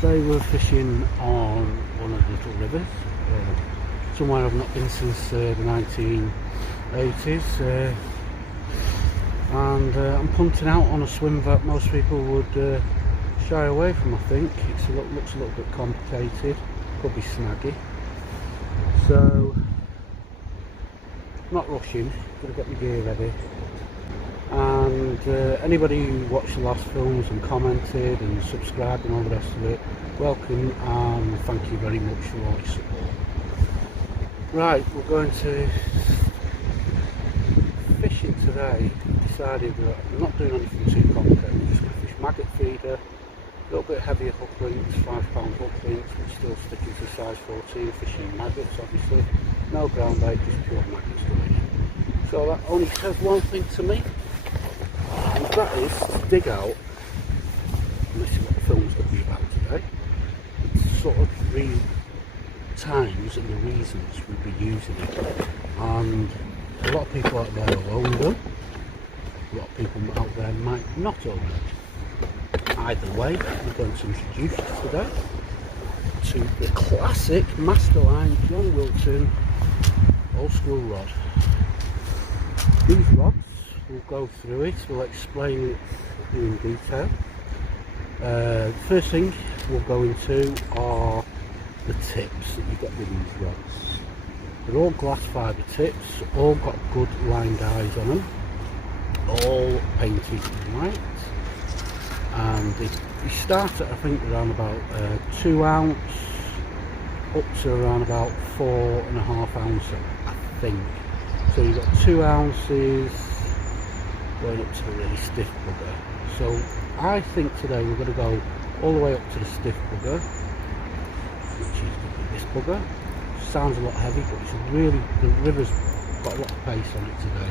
Today we're fishing on one of the little rivers, somewhere I've not been since the 1980s, and I'm punting out on a swim that most people would shy away from. I think it looks a little bit complicated, could be snaggy, so not rushing, gotta get my gear ready. And anybody who watched the last films and commented and subscribed and all the rest of it, welcome and thank you very much for all your support. Right, we're going to fishing today. Decided that I'm not doing anything too complicated, I'm just going to fish maggot feeder, a little bit heavier hook links, £5 hook links, but still sticking to size 14, fishing maggots obviously, no ground bait, just pure maggots going in. So that only says one thing to me, and that is to dig out, and this is what the film's going to be about today, sort of times and the reasons we'd be using it. And a lot of people out there will own them, a lot of people out there might not own it. Either way, we're going to introduce you today to the classic masterline John Wilton old school rod. These rods, we'll go through it, we'll explain it in detail. First thing we'll go into are the tips that you get with these rods. They're all glass fibre tips, all got good lined eyes on them, all painted white, and they start at I think around about 2 ounce up to around about 4.5 ounces, I think. So you've got 2 ounces going up to the really stiff bugger. So I think today we're going to go all the way up to the stiff bugger, which is this bugger. Sounds a lot heavy, but it's really, the river's got a lot of pace on it today,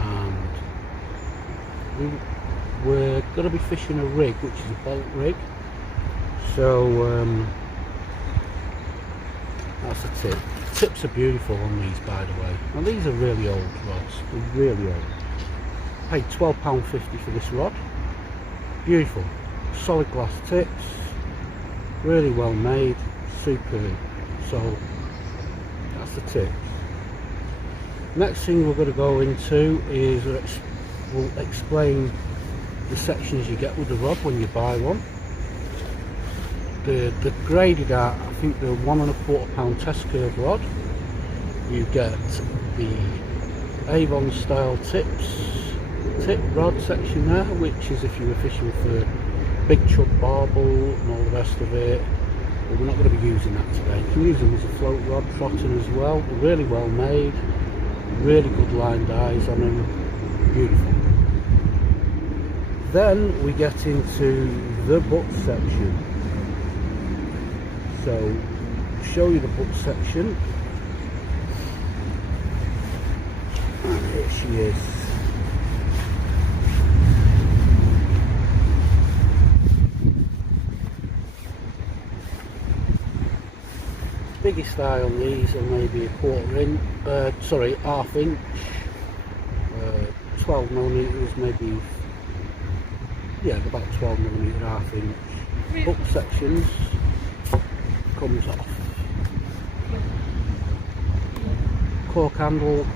and we're going to be fishing a rig, which is a bolt rig. So that's a tip. Tips are beautiful on these, by the way. Now these are really old rods, they're really old. Paid £12.50 for this rod. Beautiful, solid glass tips, really well made, superb. So that's the tip. Next thing we're going to go into is we'll explain the sections you get with the rod when you buy one. The graded at, I think, the 1¼ pound test curve rod. You get the Avon style tip rod section there, which is if you were fishing for big chub barbel and all the rest of it. But we're not going to be using that today. You can use them as a float rod, trotting as well. They're really well made, really good lined eyes on them, beautiful. Then we get into the butt section. So show you the butt section, and here she is. Biggest eye on these are maybe a half inch, 12mm, maybe, yeah, about 12mm, half inch. Butt sections comes off. Cork handle,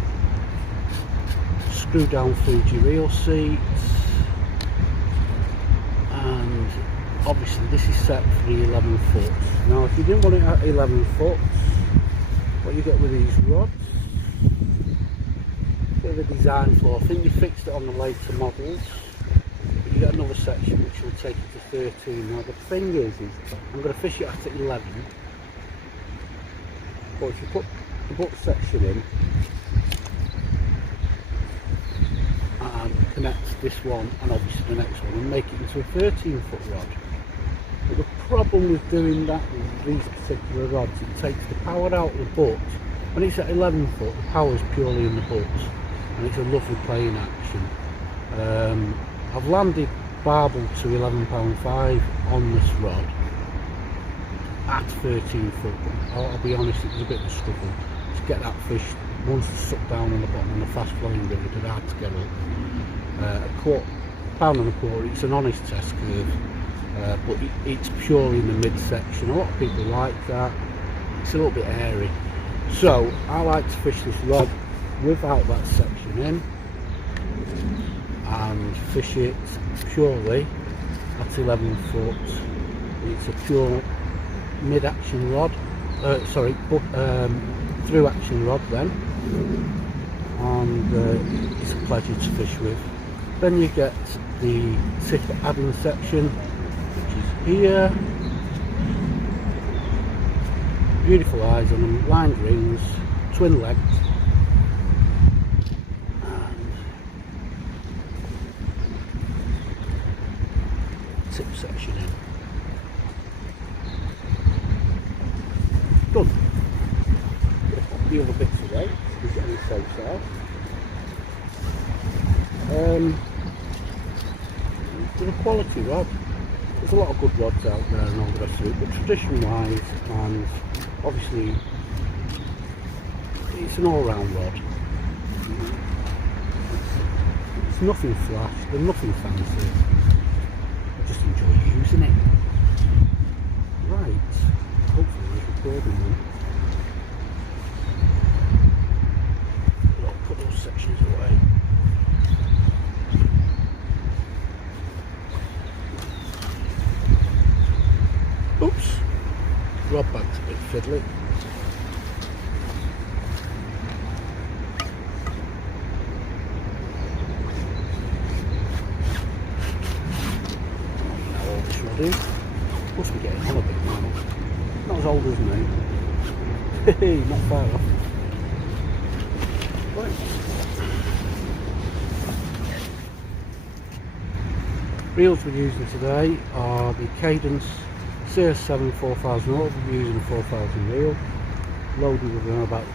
screw down Fuji reel seats, and obviously this is set for the 11 foot. Now if you didn't want it at 11 foot, what you get with these rods, bit of a design flaw. I think they fixed it on the later models, but you get another section which will take you to 13. Now the thing is I'm going to fish it at 11, but if you put the butt section in and connect this one and obviously the next one and make it into a 13 foot rod. But the problem with doing that with these particular rods, it takes the power out of the butt. When it's at 11 foot, the power is purely in the butt, and it's a lovely playing action. I've landed barbel to £11.5 on this rod at 13 foot. I'll be honest, it was a bit of a struggle to get that fish once it's sucked down on the bottom on the fast flowing river. It's hard to get up. £1.25, it's an honest test curve. but it's purely in the midsection. A lot of people like that. It's a little bit airy. So I like to fish this rod without that section in and fish it purely at 11 foot. It's a pure mid-action rod, through action rod then, and it's a pleasure to fish with. Then you get the tip avon section, which is here. Beautiful eyes on them, lined rings, twin legs, and tip section in. Done. Put the other bits away, so we get any safe side. It's a quality rod. There's a lot of good rods out there and all the rest of it, but tradition wise, and obviously it's an all-round rod. It's nothing flash, there's nothing fancy. I just enjoy using it. Right, hopefully we're recording them. I'll put those sections away. Oops, rod bag's a bit fiddly. Now all this rod in. Must be getting on a bit now. Not as old as me. Not far off. Right. Reels we're using today are the Cadence Series 7 4000 watt. We're using a 4000 reel, loaded with about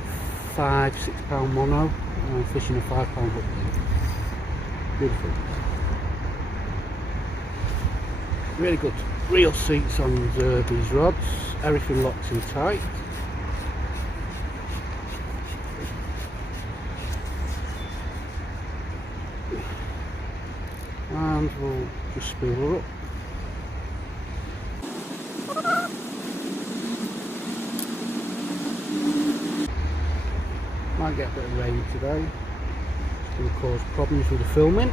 5-6 pound mono, and fishing a 5 pound hook length. Beautiful. Really good reel seats on these rods, everything locks in tight. And we'll just spool her up. Might get a bit of rain today. It's going to cause problems with the filming.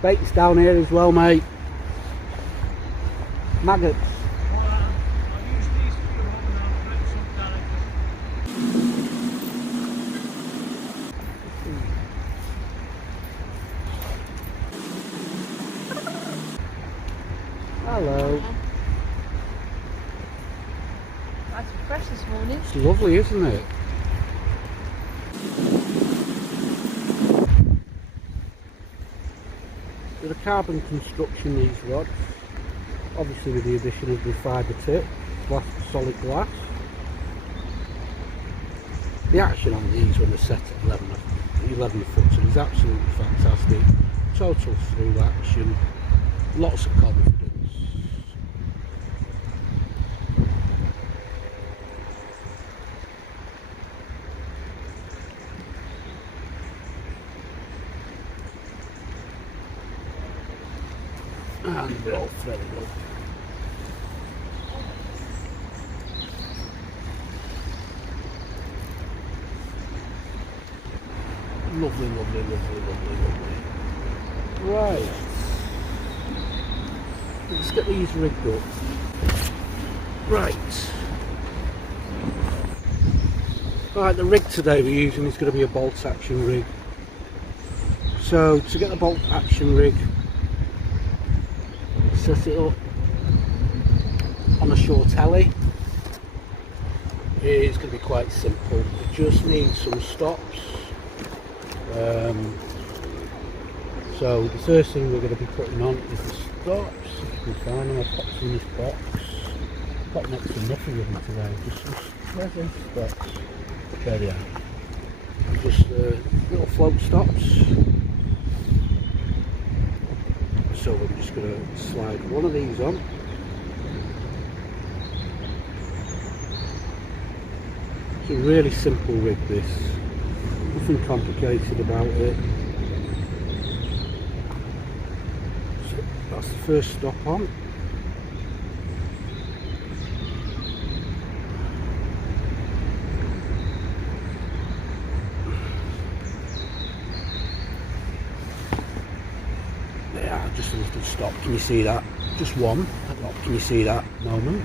Bait's down here as well, mate. Maggots. Hello. Nice and fresh this morning. It's lovely, isn't it? With a carbon construction, these rods, obviously with the addition of the fibre tip, solid glass. The action on these when they're set at 11 foot is absolutely fantastic. Total through action, lots of confidence. And we're all threaded up. Lovely, lovely, lovely, lovely, lovely. Right. Let's get these rigged up. Right. Right, the rig today we're using is going to be a bolt action rig. So to get the bolt action rig, set it up on a short telly. It's going to be quite simple. It just needs some stops. So the first thing we're going to be putting on is the stops. If you can find them, I've popped in this box. Got next to nothing with them today. Just some present stops. There they are. Just little float stops. So we're just going to slide one of these on. It's a really simple rig this. nothing complicated about it. So that's the first stop on. There, just a little stop. Can you see that? Just one. Can you see that moment?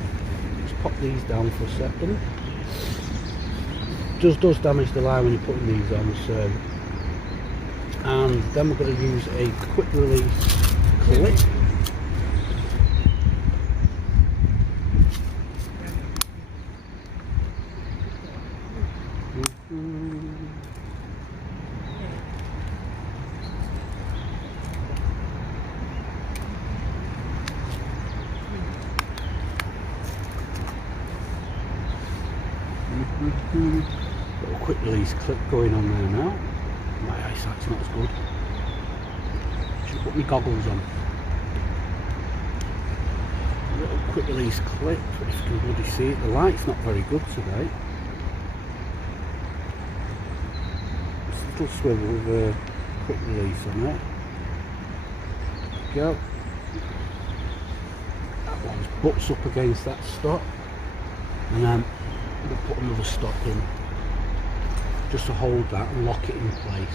Just pop these down for a second. Does damage the line when you're putting these on, so. And then we're going to use a quick release clip. Little quick release clip going on there now. My eyesight's not as good. Should put my goggles on. Little quick release clip, if you can bloody see it. The light's not very good today. Just a little swivel with a quick release on it. There we go. That one's butts up against that stop. And then we'll put another stop in just to hold that and lock it in place.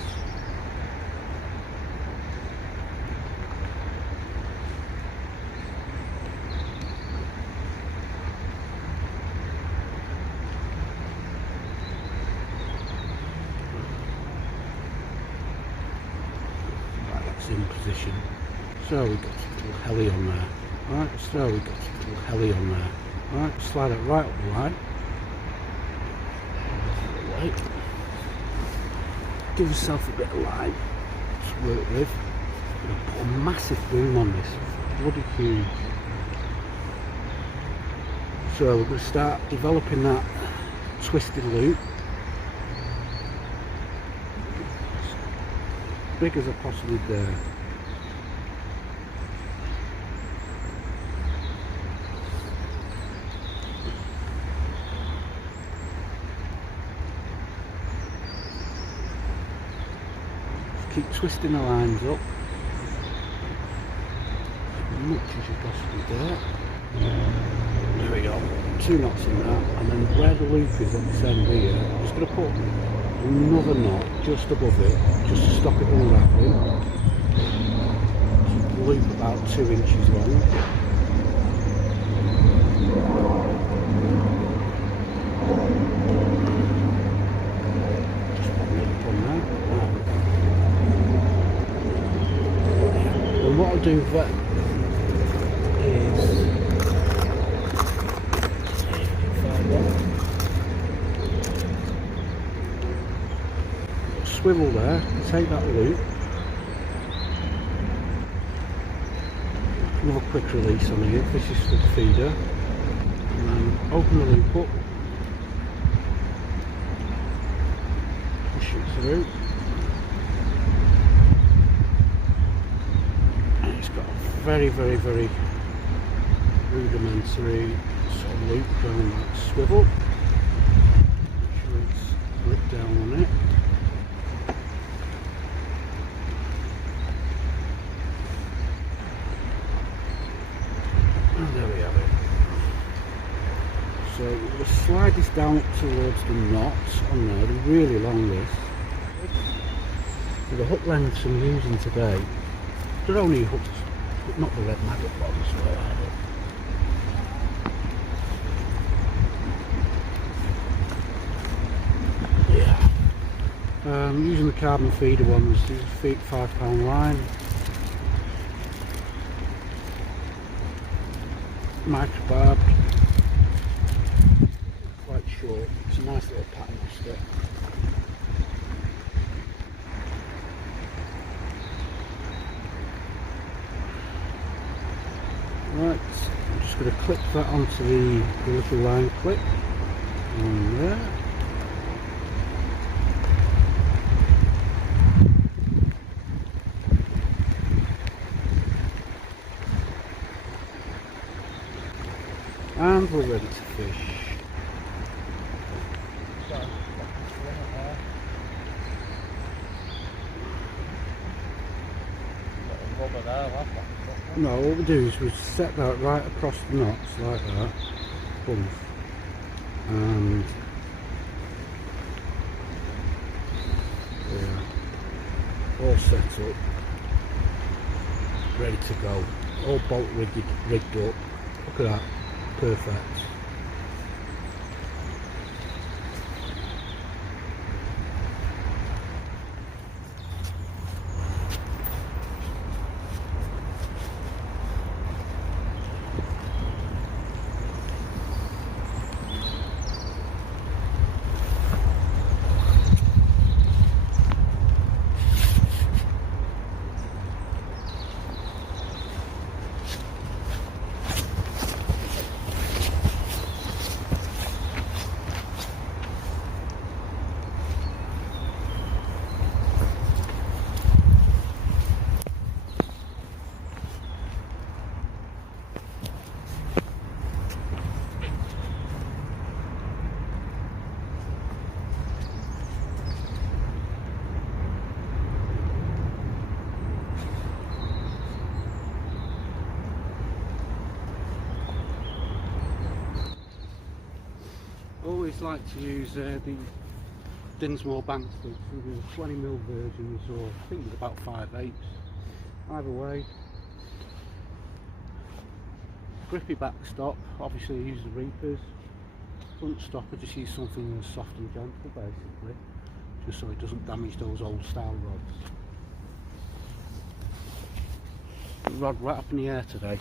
Right, that's in position. So we've got a little heli on there. Right, so we've got a little heli on there. Right, slide it right up the line. Wait. Give yourself a bit of line to work with. I'm going to put a massive boom on this. Bloody huge. So we're going to start developing that twisted loop. As big as I possibly dare. Keep twisting the lines up as much as you possibly dare. There we go, 2 knots in that, and then where the loop is on this end here, I'm just going to put another knot just above it, just to stop it unravelling. Keep the loop about 2 inches long. Just pop it up on there. What I'll do then is swivel there, take that loop, another quick release on here, this is for the feeder, and then open the loop up, push it through. Very rudimentary sort of loop down that swivel. Make sure it's gripped down on it. And there we have it. So we'll slide this down up towards the knots on there. They're really long, this. For the hook lengths I'm using today, they're only hooks, but not the red maggot ones, where are they? Yeah. Using the carbon feeder ones, these are £5 line. Microbarbed. Quite short. It's a nice little pattern stick. Right, I'm just going to clip that onto the little line clip on there. And we're ready to fish. No, what we do is we set that right across the knots like that. Boom. And yeah, all set up, ready to go, all bolt rigged up. Look at that, perfect. Always like to use the Dinsmore bank sticks, either 20mm versions or I think it's about 5/8. Either way, grippy backstop, obviously I use the Reapers. Front stop I just use something soft and gentle basically, just so it doesn't damage those old style rods. The rod right up in the air today.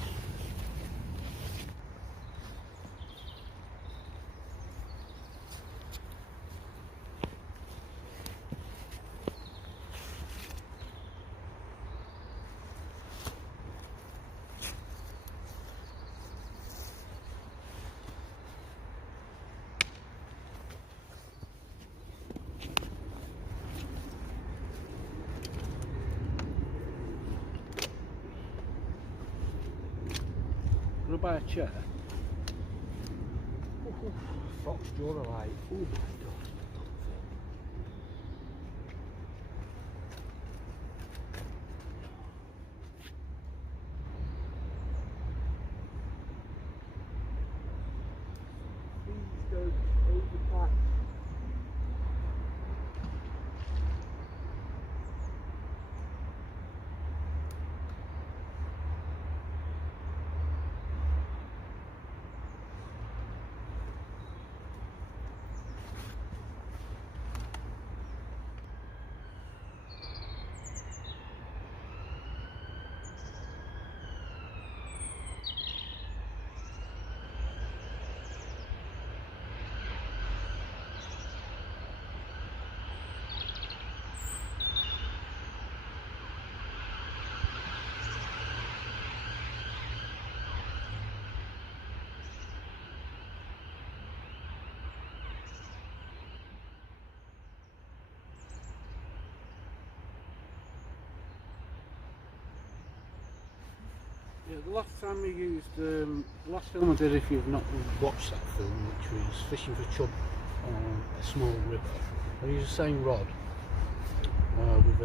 Gonna buy a chair. Fox jaw alight. Oh my god. Please don't overpack. Yeah, the last time I used, the last film I did, if you've not watched that film, which was fishing for chub on a small river, I used the same rod with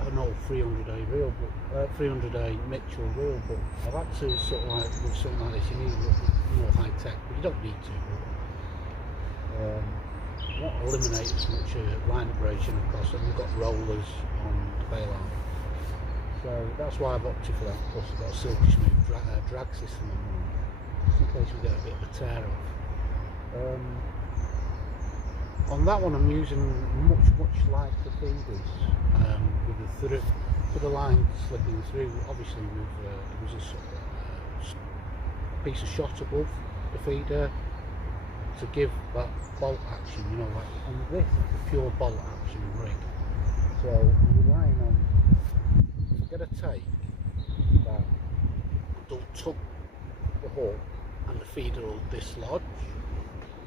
an old 300A reel, but 300A Mitchell reel, but I've had to sort of like, with something like this, you need a little more high tech, but you don't need to. But, you want to eliminate as much line abrasion across, and we've got rollers on the bail arm. So that's why I've opted for that. Plus I've got a silky smooth drag system on there, just in case we get a bit of a tear off. On that one I'm using much lighter feeders with the line slipping through. Obviously there was a piece of shot above the feeder to give that bolt action, you know, like on this it's a pure bolt action rig. So I'm relying on get a tape that don't tug the hook and the feeder will dislodge,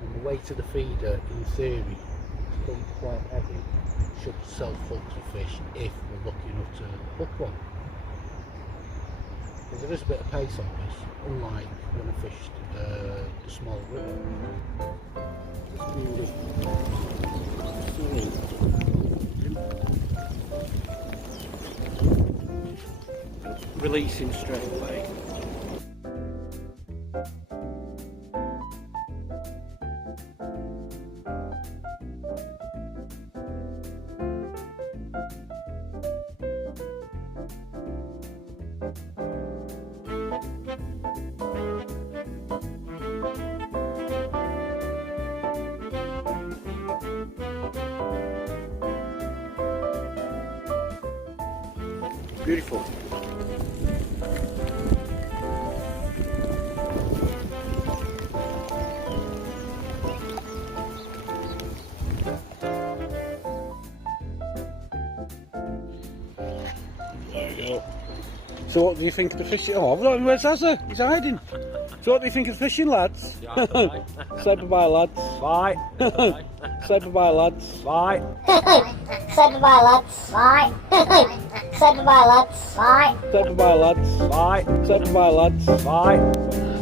and the weight of the feeder in theory is quite heavy, should self-hook the fish if we're lucky enough to hook one. Because there is a bit of pace on this, unlike when I fished the small river. releasing straight away. Beautiful. There we go. So what do you think of the fishing? Oh, where's Azzer? He's hiding. So what do you think of the fishing, lads? Yeah, bye. Say bye-bye, lads. Bye. Bye. Say bye-bye, lads. Bye. Say bye-bye, lads. Bye. Say bye-bye, lads. Bye. Say bye-bye, lads. Bye. Say bye-bye, lads. Bye.